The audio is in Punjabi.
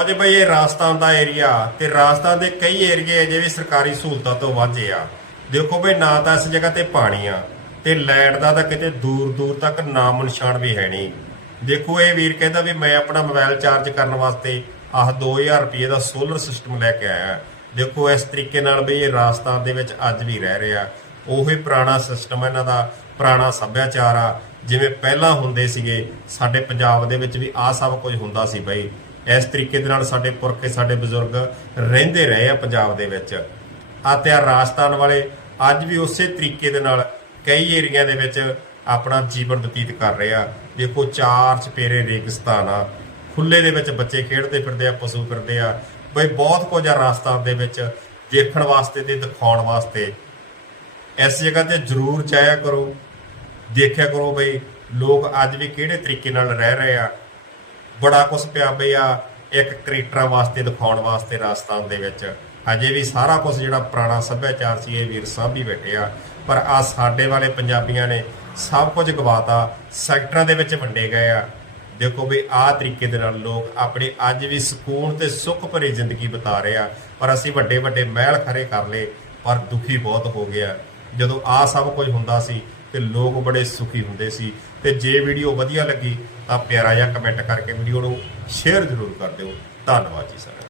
ਅੱਜ ਬਈ ਇਹ ਰਾਜਸਥਾਨ ਦਾ ਏਰੀਆ ਤੇ ਰਾਜਸਥਾਨ ਦੇ ਕਈ ਏਰੀਏ ਅਜੇ ਵੀ ਸਰਕਾਰੀ ਸਹੂਲਤਾਂ ਤੋਂ ਵਾਂਝੇ ਆ। ਦੇਖੋ ਬਈ ਨਾ ਤਾਂ ਇਸ ਜਗ੍ਹਾ ਤੇ ਪਾਣੀ ਆ ਤੇ ਲੈਂਡ ਦਾ ਤਾਂ ਕਿਤੇ ਦੂਰ ਦੂਰ ਤੱਕ ਨਾਮ ਨਿਸ਼ਾਨ ਵੀ ਹੈ ਨਹੀਂ। ਦੇਖੋ ਇਹ ਵੀਰ ਕਹਿੰਦਾ ਵੀ ਮੈਂ ਆਪਣਾ ਮੋਬਾਈਲ ਚਾਰਜ ਕਰਨ ਵਾਸਤੇ ਆਹ 2000 ਰੁਪਏ ਦਾ ਸੋਲਰ ਸਿਸਟਮ ਲੈ ਕੇ ਆਇਆ। ਦੇਖੋ ਇਸ ਤਰੀਕੇ ਨਾਲ ਬਈ ਇਹ ਰਾਜਸਥਾਨ ਦੇ ਵਿੱਚ ਅੱਜ ਵੀ ਰਹਿ ਰਿਹਾ। ਉਹੀ ਪੁਰਾਣਾ ਸਿਸਟਮ ਇਹਨਾਂ ਦਾ ਪੁਰਾਣਾ ਸੱਭਿਆਚਾਰ ਆ। ਜਿਵੇਂ ਪਹਿਲਾਂ ਹੁੰਦੇ ਸੀਗੇ, ਸਾਡੇ ਪੰਜਾਬ ਦੇ ਵਿੱਚ ਵੀ ਆਹ ਸਭ ਕੁਝ ਹੁੰਦਾ ਸੀ ਬਈ। ਇਸ ਤਰੀਕੇ ਦੇ ਨਾਲ ਸਾਡੇ ਪੁਰਖੇ ਸਾਡੇ ਬਜ਼ੁਰਗ ਰਹਿੰਦੇ ਰਹੇ ਆ ਪੰਜਾਬ ਦੇ ਵਿੱਚ। ਆ ਤੇ ਆ ਰਾਜਸਥਾਨ ਵਾਲੇ ਅੱਜ ਵੀ ਉਸੇ ਤਰੀਕੇ ਦੇ ਨਾਲ ਕਈ ਏਰੀਆ ਦੇ ਵਿੱਚ ਆਪਣਾ ਜੀਵਨ ਬਤੀਤ ਕਰ ਰਹੇ ਆ। ਦੇਖੋ ਚਾਰ ਚਪੇਰੇ ਰੇਗਿਸਤਾਨ ਆ। ਖੁੱਲੇ ਦੇ ਵਿੱਚ ਬੱਚੇ ਖੇਡਦੇ ਫਿਰਦੇ ਆ, ਪਸ਼ੂ ਫਿਰਦੇ ਆ। ਬਈ ਬਹੁਤ ਕੁਝ ਆ ਰਾਜਸਥਾਨ ਦੇ ਵਿੱਚ ਦੇਖਣ ਵਾਸਤੇ ਤੇ ਦਿਖਾਉਣ ਵਾਸਤੇ। ਇਸ ਜਗ੍ਹਾ ਤੇ ਜ਼ਰੂਰ ਜਾਇਆ ਕਰੋ। ਦੇਖਿਆ ਕਰੋ ਬਈ ਲੋਕ ਅੱਜ ਵੀ ਕਿਹੜੇ ਤਰੀਕੇ ਨਾਲ ਰਹਿ ਰਹੇ ਆ। ਬੜਾ ਕੁਝ ਪਿਆ ਬਈ ਆ, ਇੱਕ ਕ੍ਰਿਕਟਰਾਂ ਵਾਸਤੇ, ਦਿਖਾਉਣ ਵਾਸਤੇ ਰਾਜਸਥਾਨ ਦੇ ਵਿੱਚ। ਅਜੇ ਵੀ ਸਾਰਾ ਕੁਝ ਜਿਹੜਾ ਪੁਰਾਣਾ ਸੱਭਿਆਚਾਰ ਸੀ, ਇਹ ਵੀਰ ਸਾਹਿਬ ਵੀ ਬੈਠੇ ਆ। ਪਰ ਆ ਸਾਡੇ ਵਾਲੇ ਪੰਜਾਬੀਆਂ ਨੇ ਸਭ ਕੁਝ ਗਵਾਤਾ, ਸੈਕਟਰਾਂ ਦੇ ਵਿੱਚ ਵੰਡੇ ਗਏ ਆ। ਦੇਖੋ ਵੀ ਆਹ ਤਰੀਕੇ ਦੇ ਨਾਲ ਲੋਕ ਆਪਣੇ ਅੱਜ ਵੀ ਸਕੂਨ ਤੇ ਸੁੱਖ ਭਰੀ ਜ਼ਿੰਦਗੀ ਬਿਤਾ ਰਹੇ ਆ। ਪਰ ਅਸੀਂ ਵੱਡੇ ਵੱਡੇ ਮਹਿਲ ਖਰੇ ਕਰ ਲਏ, ਪਰ ਦੁਖੀ ਬਹੁਤ ਹੋ ਗਿਆ ਜਦੋਂ ਆਹ ਸਭ ਕੁਝ ਹੁੰਦਾ ਸੀ ਤੇ ਲੋਕ ਬੜੇ ਸੁਖੀ ਹੁੰਦੇ ਸੀ ਤੇ ਜੇ ਵੀਡੀਓ ਵਧੀਆ ਲੱਗੀ ਤਾਂ ਪਿਆਰਾ ਜਿਹਾ ਕਮੈਂਟ ਕਰਕੇ ਵੀਡੀਓ ਨੂੰ ਸ਼ੇਅਰ ਜ਼ਰੂਰ ਕਰ ਦਿਓ। ਧੰਨਵਾਦ ਜੀ ਸਾਰਿਆਂ